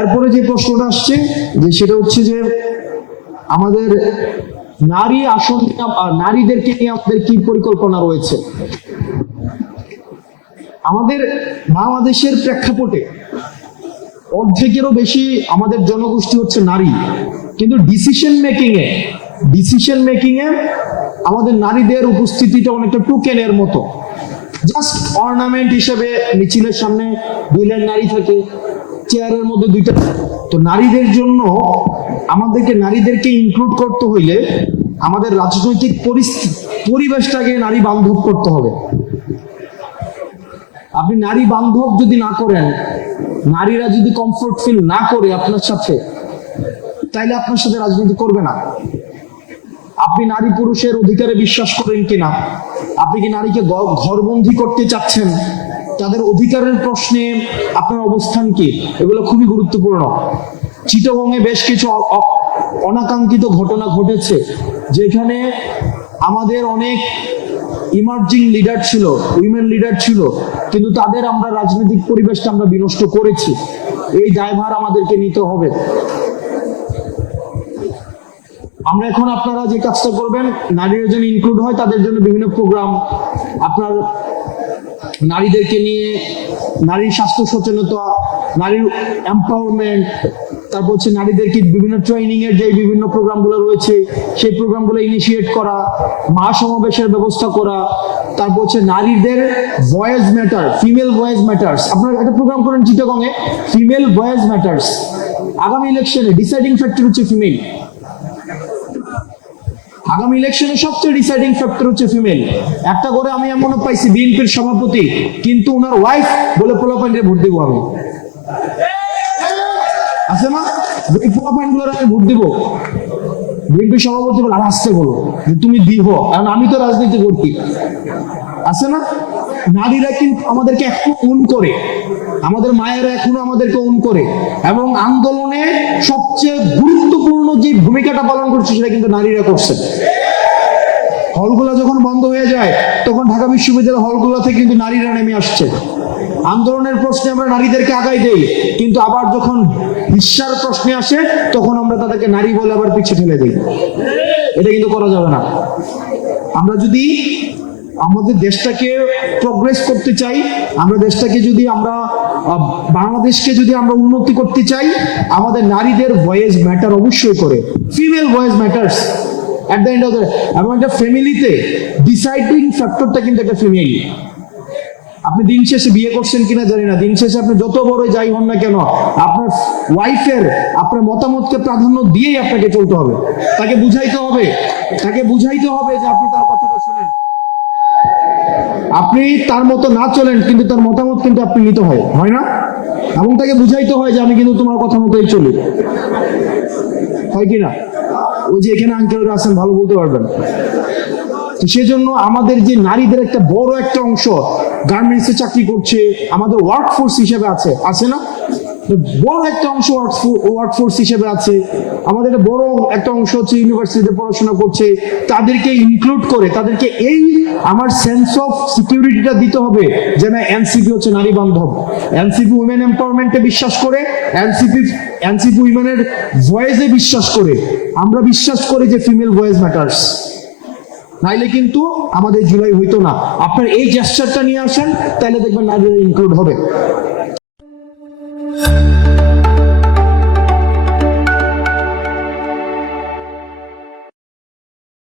এরপরে যে প্রশ্নটা আসছে, যে সেটা হচ্ছে যে আমাদের নারী আসন নারীদেরকে নিয়ে আমাদের কি পরিকল্পনা রয়েছে? আমাদের বাংলাদেশের প্রেক্ষাপটে অর্ধেকেরও বেশি আমাদের জনগোষ্ঠী হচ্ছে নারী। কিন্তু ডিসিশন মেকিং এ ডিসিশন মেকিং এ আমাদের নারীদের উপস্থিতিটা অনেকটা টুকেনের মতো। জাস্ট অর্নামেন্ট হিসেবে মিছিলের সামনে দুই লাইন নারী থাকে। চেয়ারের মধ্যে দুইটা। তো নারীদের জন্য আমাদেরকে, নারীদেরকে ইনক্লুড করতে হইলে আমাদের রাজনৈতিক পরিবেশটাকে নারী বান্ধব করতে হবে। আপনি নারী বান্ধব যদি না করেন, নারীরা যদি কমফোর্ট ফিল না করে আপনার সাথে, তাইলে আপনার সাথে রাজনীতি করবে না। আপনি নারী পুরুষের অধিকারে বিশ্বাস করেন কিনা? আপনি কি নারীকে ঘরবন্দি করতে চাচ্ছেন? তাদের অধিকারের প্রশ্নে আপনার অবস্থান কি? এগুলো খুবই গুরুত্বপূর্ণ। চিটগঙ্গে বেশ কিছু অনাকাঙ্ক্ষিত ঘটনা ঘটেছে, যেখানে আমাদের অনেক ইমার্জিং লিডার ছিল উইমেন লিডার ছিল, কিন্তু তাদের আমরা রাজনৈতিক পরিবেশটা আমরা বিনষ্ট করেছি। এই দায়ভার আমাদেরকে নিতে হবে। আমরা এখন আপনারা যে কাজটা করবেন, নারীরা যেন ইনক্লুড হয়, তাদের জন্য বিভিন্ন প্রোগ্রাম আপনার নারীদেরকে নিয়ে নারীর স্বাস্থ্য সচেতনতা, নারীর এম্পাওয়ারমেন্ট তারপর হচ্ছে নারীদেরকে বিভিন্ন ট্রেনিং এর যে বিভিন্ন প্রোগ্রামগুলো রয়েছে, সেই প্রোগ্রামগুলো ইনিশিয়েট করা, মা সমাবেশের ব্যবস্থা করা, তারপর হচ্ছে নারীদের voice matter female voice matters আপনারা একটা প্রোগ্রাম করেন চিটাগংয়ে ফিমেল ভয়েস ম্যাটার্স আগামী ইলেকশনে ডিসাইডিং ফ্যাক্টর হচ্ছে ফিমেল আগামী ইলেকশনে সবচেয়ে ডিসাইডিং ফ্যাক্টর হচ্ছে ফিমেল একটা করে আমি এমন পাইছি বিএনপির সভাপতি, কিন্তু ওনার ওয়াইফ বলে পোলাপাইন্ডে ভোট দিব আমি। আছে না? ওই পোলাপাইন্ডগুলোর আমি ভোট দিব। বিএনপি সভাপতি বলে, আর আসতে বলো, যে তুমি দিব, কারণ আমি তো রাজনীতি করছি। আছে না? নারীরা কিন্তু আমাদেরকে এখনও উন করে। আমাদের মায়েরা এখনও আমাদেরকে উন করে। এবং আন্দোলনে সবচেয়ে গুরুত্বপূর্ণ যে ভূমিকাটা পালন করছে সেটা কিন্তু নারীরা করছে। হলগুলো যখন বন্ধ হয়ে যায়, তখন ঢাকা বিশ্ববিদ্যালয় হলগুলো থেকে কিন্তু নারীরা নেমে আসছে। আন্দোলনের প্রশ্নে আমরা নারীদেরকে আগাই দেই, কিন্তু আবার যখন বিশ্বার প্রশ্নে আসে, তখন আমরা তাদেরকে নারী বলে আবার পিছিয়ে ঠেলে দিই। এটা কিন্তু করা যাবে না। আমরা যদি আমাদের দেশটাকে প্রগ্রেস করতে চাই, আমরা দেশটাকে যদি আমরা বাংলাদেশকে যদি আমরা উন্নতি করতে চাই, আমাদের নারীদের ভয়েস ম্যাটার অবশ্যই করে। Female voice matters at the end of এবং একটা ফ্যামিলিতে ডিসাইডিং ফ্যাক্টরটা কিন্তু একটা ফিমেল আপনি দিন শেষে বিয়ে করছেন কিনা জানি না, দিন শেষে আপনি যত বড় যাই হন না কেন, আপনার ওয়াইফের আপনার মতামতকে প্রাধান্য দিয়েই আপনাকে চলতে হবে। তাকে বুঝাইতে হবে, তাকে বুঝাইতে হবে যে আপনি তার আপনি তার মতো না চলেন, কিন্তু তার মতামত কিন্তু আপনি নিতে হয় হয় না? এবং তাকে বুঝাইতে হয় যে আমি কিন্তু তোমার কথা মতোই চলি। হয় কি না? ওই যে এখানে আঙ্কেলরা আছেন, ভালো বলতে পারবেন। তো সেজন্য আমাদের যে নারীদের একটা বড় একটা অংশ গার্মেন্টসে চাকরি করছে, আমাদের ওয়ার্ক ফোর্স হিসেবে আছে আছে না? বড় একটা অংশ ওয়ার্ক ফোর্স হিসেবে আছে। আমাদের বড় একটা অংশ হচ্ছে ইউনিভার্সিটিতে পড়াশোনা করছে। তাদেরকে ইনক্লুড করে, তাদেরকে এই আমার সেন্স অফ সিকিউরিটিটা দিতে হবে যে না এনসিপি হচ্ছে নারী বান্ধব। এনসিপি উইমেন এম্পাওয়ারমেন্টে বিশ্বাস করে এনসিপি এনসিপি উইমেনের ভয়েসে বিশ্বাস করে। আমরা বিশ্বাস করি যে ফিমেল ভয়েস ম্যাটার্স নাইলে কিন্তু আমাদের জুলাই হইতো না। আপনার এই জেস্টারটা নিয়ে আসেন তাহলে দেখবেন নারীরা ইনক্লুড হবে।